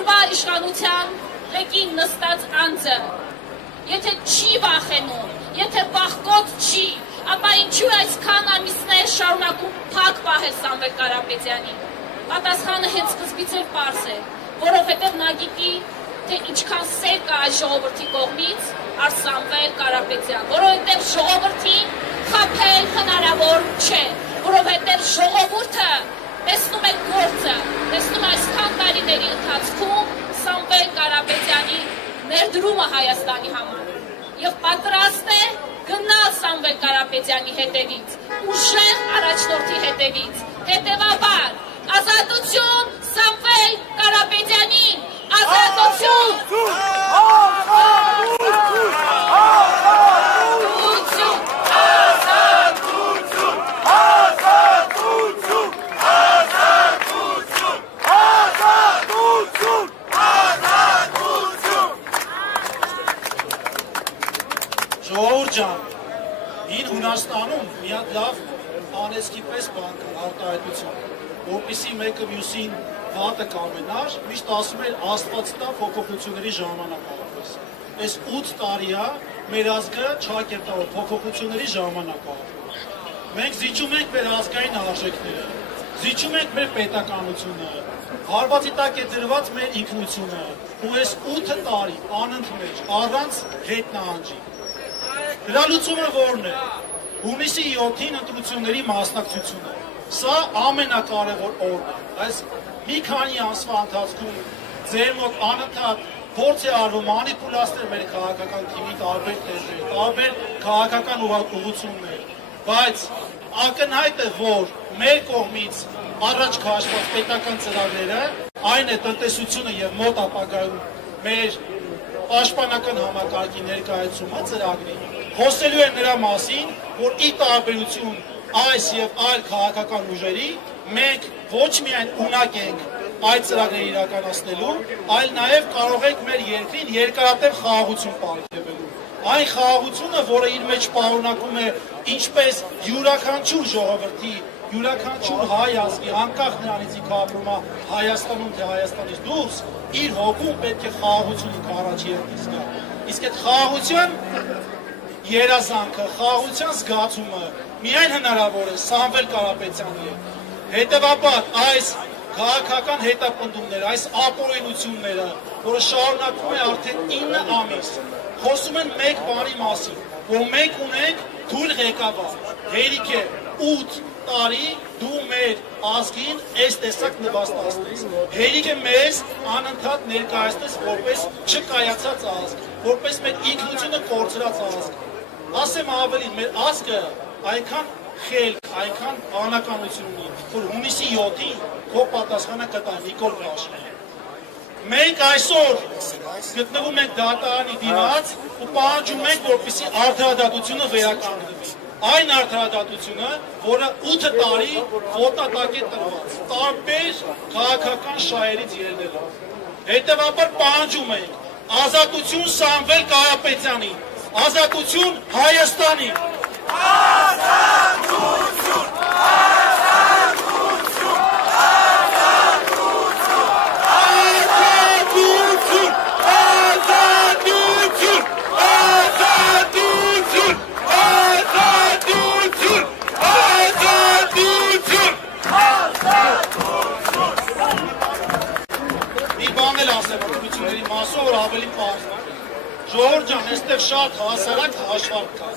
օրվա իշխանության ղեկին նստած անձը, եթե չի վախենում, եթե վախկոտ չի, ապա ինչու այսքան ամիսներ շարունակում փակ պահել Սամվել Կարապետյանին։ Պատասխանը հենց սկզբից էլ պարզ է, որովհետև նա գիտի, թե ինչքան սեր կա այս ժողովրդի կողմից առ Սամվել Կարապետյան, որովհետև ժողովրդին խաբել հնարավոր չէ, որովհետև ժողովուրդը տեսնում է գործը, տեսնում է այսքան տարիների ընթացքում Սամվել Կարապետյանի ներդրումը Հայաստանի համար եւ պատրաստ է գնալ Սամվել Կարապետյանի հետևից, ուժեղ առաջնորդի հետևից, հետևաբար ազատություն Սամվել Կարապետյանին, ազատություն, Ժողովուրդ ջան, հին Հունաստանում մի հատ լավ անեծքի պես բան կար, արտահայտություն, որպեսզի մեկը մյուսին վատը կամենար, միշտ ասում էր Աստված տա փոփոխությունների ժամանակ ապրես։ Այս 8 տարի է մեր ազգը չակերտա որ փոփոխությունների ժամանակ ապրես։ Մենք զիջում ենք մեր ազգային արժեքները, զիջում ենք մեր պետականությունը, հարվածի տակ է դրված մեր ինքնությունը, ու այս 8 տարի անընդմեջ առանց հետնահանջի։ Դրա լուծումը որն է։ Հունիսի 7-ին ընտրությունների մասնակցությունը։ Սա ամենակարևոր օրն է։ Այս մի քանի ամսվա ընթացքում ձեր մոտ անընդհատ փորձ է արվում մանիպուլացնել մեր քաղաքական թիմի տարբեր տեսեր, տարբեր քաղաքական ուղղություններ, բայց ակնհայտ է, որ մեր կողմից առաջ քաշված պետական ծրագրերը, այն է տնտեսությունը եւ մոտ ապագայում մեր պաշտպանական համակարգի ներկայացումը ծրագրի խոսելու է նրա մասին, որ ի տարբերություն այս եւ այլ քաղաքական ուժերի մենք ոչ միայն ունակ ենք այդ ծրագրերը իրականացնելու, այլ նաեւ կարող ենք մեր երկրին երկարատև խաղաղություն պարգևելու։ Այն խաղաղությունը, որը իր մեջ պարունակում է ինչպես յուրաքանչյուր ժողովրդի, յուրաքանչյուր հայ ազգի, անկախ նրանից ինքը ապրում է Հայաստանում թե Հայաստանից դուրս, իր հոգում պետք է խաղաղություն առաջ երկրից գա։ Իսկ այդ խաղաղության երազանքը, խաղաղության զգացումը միայն հնարավոր է Սամվել Կարապետյանի հետ։ Հետևաբար այս քաղաքական հետապնդումները, այս ապօրինությունները, որը շարունակվում է արդեն 9 ամիս, խոսում են մեկ բանի մասին, որ մենք ունենք թույլ ղեկավար, հերիք է 8 տարի դու մեր ազգին այս տեսակ նվաստացնես, հերիք է մեզ անընդհատ ներկայացնես որպես չկայացած ազգ, որպես մեր ինքնությունը կորցրած ազգ։ Ասեմ ավելին, մեր ազգը այնքան խելք, այնքան անականություն ունի, որ հունիսի 7-ին քո պատասխանը կտա Նիկոլ Փաշինյանը։ Մենք այսօր գտնվում ենք դատարանի դիմաց ու պահանջում ենք, որպեսզի արդարադատությունը վերականգնվի։ Այն արդարադատությունը, որը 8 տարի ոտնատակ է տրված, տարբեր քաղաքական շահերից ելնելով։ Հետևաբար պահանջում ենք ազատություն Սամվել Կարապետյանին, ազատություն Հայաստանին։ Ազատություն, ազատություն, ազատություն, ազատություն, ազատություն, ազատություն, ազատություն, ազատություն։ Մի բան էլ ասեմ ընտրությունների մասով, որ ավելի պարզ է։ Ժողովուրդ ջան, այստեղ շատ հասարակ հաշվարկ կա։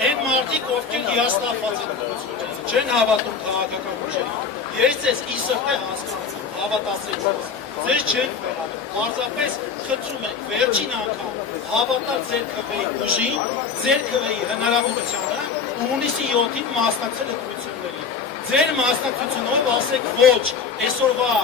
Այն մարդիկ, ովքեր հիասթափված են ընտրությունից, չեն հավատում քաղաքական ուժերին։ Ես ձեզ ի սրտե հասկացա, հավատացեք ինձ։ Ձեզ չեն վերանում, պարզապես խնդրում ենք վերջին անգամ հավատալ ձեր քվեի ուժին, ձեր քվեի հնարավորությանը ու հունիսի 7-ին մասնակցել ընտրություններին։ Ձեր մասնակցությունով ասեք ոչ այսօրվա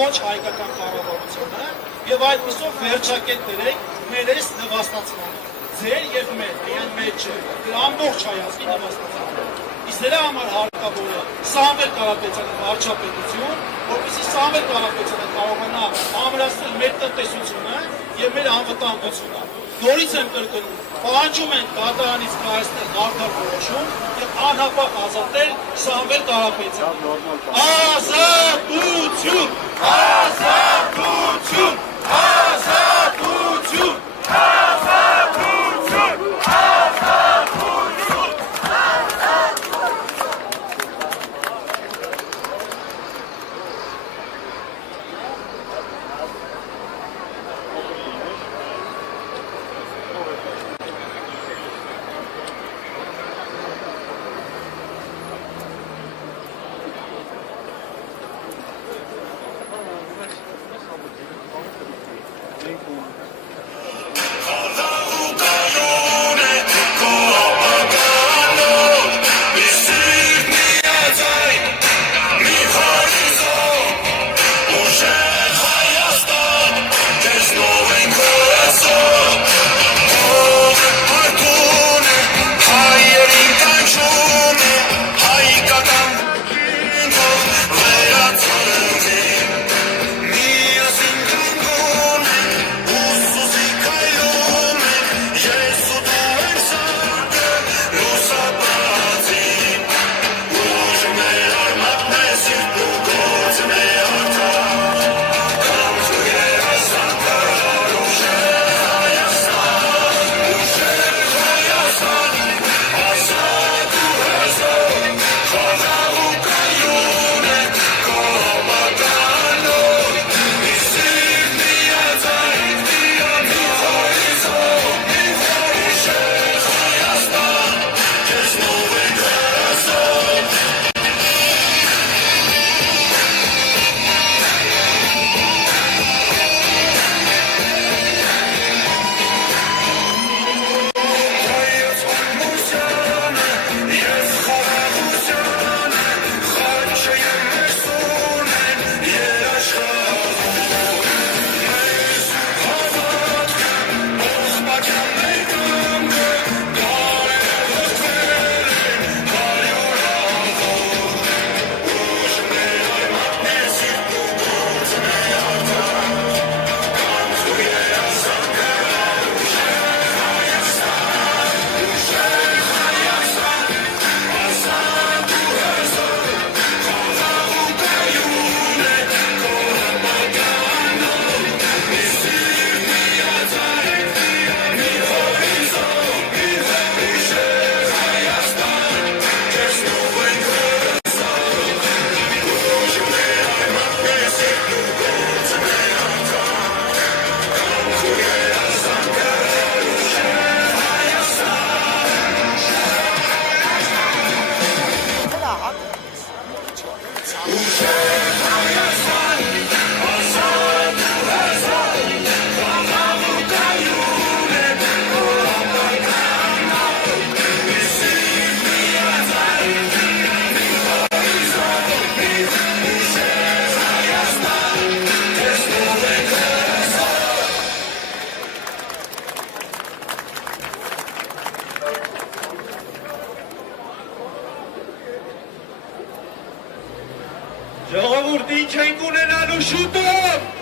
ոչ հայկական կառավարությանը եւ այդպիսով վերջակետ դրեք մեր այս նվաստացմանը։ Ձեր եւ մեր, միայն մեր չէ, ամբողջ հայազգի նվաստացմանը։ Իսկ դրա համար հարկավոր է Սամվել Կարապետյանի վարչապետություն, որպեսզի Սամվել Կարապետյանը կարողանա ամրացնել մեր տնտեսությունը եւ մեր անվտանգությունը։ Նորից եմ կրկնում, պահանջում ենք դատարանից կայացնել արդար որոշում եւ անհապաղ ազատել Սամվել Կարապետյանին։ Ազատություն! Ազատություն! ժողովուրդ, ինչ ենք ունենալու շուտով։